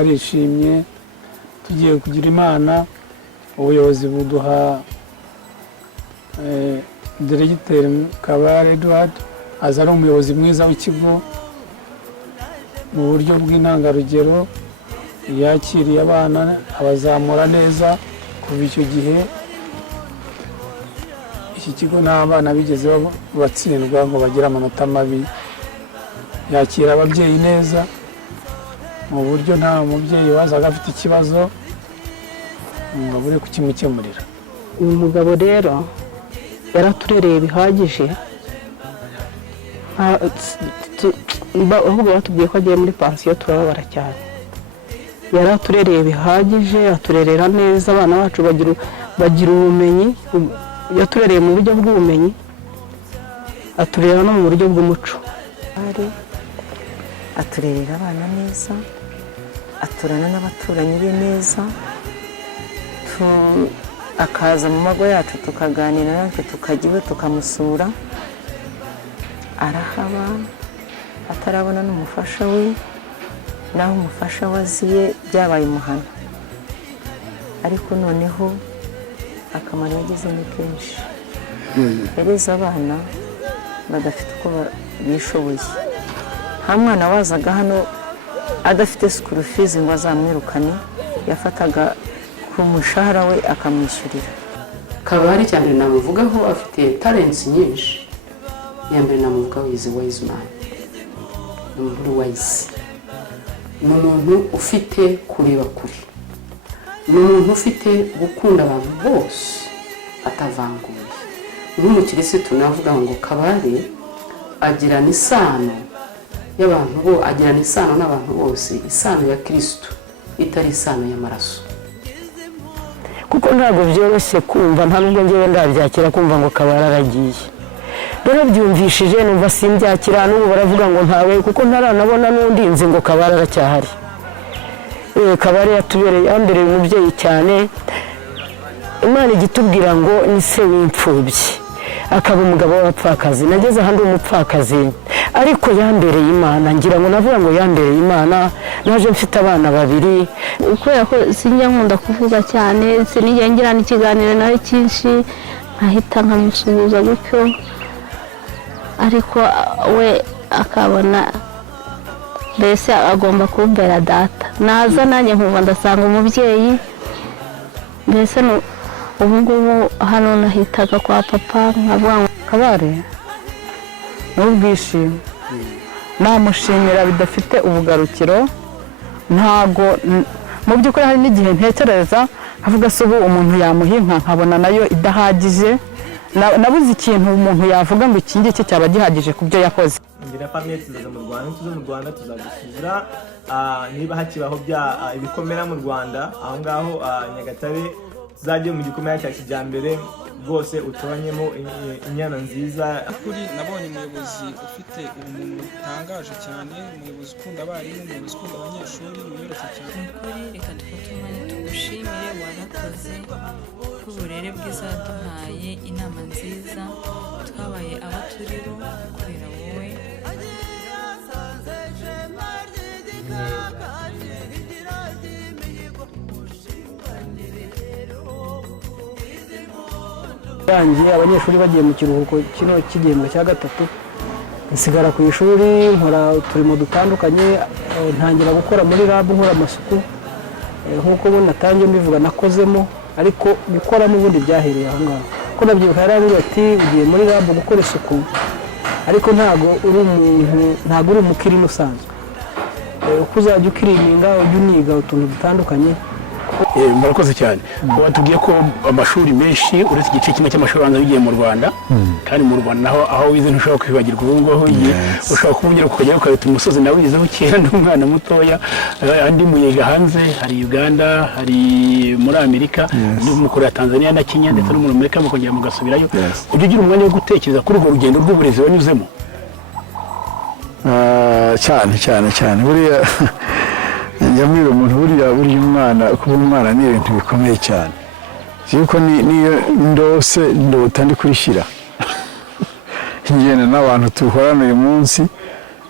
twarishimye tugiye kugira Imana ubuyobozi buduha Diregiteri Kabare Edward aza ari umuyobozi mwiza w'ikigo mu buryo bw'intangarugero yakiriye abana abazamura neza kuva icyo gihe iki kigo nta bana bigeze batsindwa ngo bagire amanota mabi yakira ababyeyi neza mu buryo nta mubyeyi wazaga afite ikibazo ngo abure kukimukemurira. uyu mugabo rero yaraturereye bihagije ahubwo batubwiye ko agiye muri pansiyo turababara cyane. yaraturereye bihagije aturerera neza abana bacu bagira ubumenyi yaturereye mu buryo bw'ubumenyi aturera no mu buryo bw'umuco aturerera abana neza aturana n'abaturanyi be neza akaza mu mago yacu tukaganira natwe tukajya iwe tukamusura arahaba atarabona n'umufasha we naho umufasha waziye byabaye umuhano ariko noneho akamaro yagize ni kenshi hereza abana badafite uko bishoboye nta mwana wazaga hano adafite school fees ngo azamwirukane yafataga ku mushahara we akamwishyurira. Kabare cyane namuvugaho afite talents nyinshi. Yambere namuvugaho is a wise man. Ni wise. Ni umuntu ufite kureba kure. Ni umuntu ufite gukunda abantu bose atavanguye. Nk'umukirisitu navuga ngo Kabare agirana isano y'abantu agirana isano n'abantu bose, isano ya Kristo itari isano y'amaraso. Kuko ntabwo byoroshye kumva nta nubwo ngewe ndabyakira kumva ngo Kabare aragiye. Rero byumvishije numva simbyakira n'ubu baravuga ngo ntawe kuko ntaranabona n'undi nzi ngo Kabare aracyahari. Kabare yatubereye yambereye umubyeyi cyane. Imana igitubwira ngo ni se w'imfubyi akaba umugabo w'abapfakazi. Nageze ahandi umupfakazi ariko yambereye Imana ngira ngo navuga ngo yambereye Imana. Naje mfite abana babiri kubera ko sinjya nkunda kuvuga cyane sinijya ngirana ikiganiro nawe cyinshi nkahita nkamusuhuza gutyo ariko we akabona mbese agomba kumbera data naza nanjye nkumva ndasanga umubyeyi mbese ubu ngubu hano nahitaga kwa papa nkavuga ngo Kabare n'ubwishimo namushimira bidafite ubugarukiro. Ntago mu by'ukuri hari n'igihe ntekereza avuga se ubu umuntu yamuhinka nkabona nayo idahagije nabuze ikintu umuntu yavuga ngo iki ngiki cyaba gihagije ku byo yakoze. Ngira famille tuzaza mu Rwanda tuze mu Rwanda tuzagusura niba hakibaho bya ibikomera mu Rwanda aho ngaho Nyagatare tuzagiye mu gikomera cya kijyambere rwose utoranyemo inyana nziza. Kuri nabonye umuyobozi ufite umuntu utangaje cyane, umuyobozi ukunda abarimu, umuyobozi ukunda abanyeshuri, wiyoroshye cyane. Kuri reka dufate umwanya tugushimire warakoze k'uburere bwiza waduhaye, inama nziza twabaye abaturibo kubera wowe. Yangiye abanyeshuri bagiye mu kiruhuko kino cy'igihembwe cya gatatu nsigara ku ishuri nkora uturimo dutandukanye ntangira gukora muri lab nkora amasuku nk'uko ubu natangiye mbivuga nakozemo ariko gukoramo ubundi byahereye aho ngaho ko nabyibuka yarambwiye ati ugiye muri lab gukora isuku ariko ntago uri umukirino usanzwe uko uzajya ukirininga ujya uniga utuntu dutandukanye. Murakoze cyane watubwiye ko amashuri menshi uretse igice kimwe cy'amashuri abanza bigiye mu Rwanda kandi mu Rwanda naho aho wize ntushobora kwibagirwa ubu ngubu ushobora kuvugira ukagera ukahita umusozi nawe wizeho kera n'umwana mutoya andi muyiga hanze hari Uganda hari muri Amerika n'umukuru ya Tanzania na Kenya ndetse no muri Amerika mukongera mugasubirayo ujye ugira umwanya wo gutekereza kuri urwo rugendo rw'uburezi wanyuzemo. cyane buriya njyamira umuntu buriya umwana kuba umwana ni ibintu bikomeye cyane yuko niyo ndose ndota ndi kurishira ingene n'abantu tuhorana uyu munsi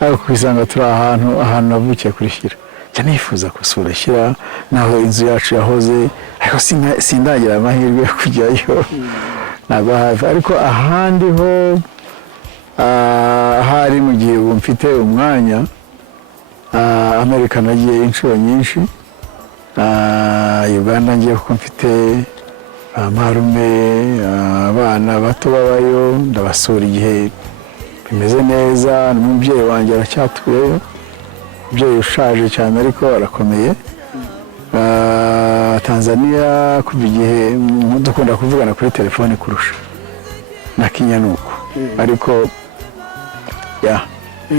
ariko kwisanga turi ahantu navukiye kurishira njya nifuza gusura Shyira naho inzu yacu yahoze ariko sindagira amahirwe yo kujyayo ntabwo hafi ariko ahandi ho ahari mu gihe ubu mfite umwanya Amerika nagiye inshuro nyinshi Uganda ngiye kuko mfite amarume abana bato babayo ndabasura igihe bimeze neza n'umubyeyi wanjye aracyatuyeyo umubyeyi ushaje cyane ariko arakomeye Tanzania kuva igihe dukunda kuvugana kuri telefone kurusha na Kenya nuko ariko ya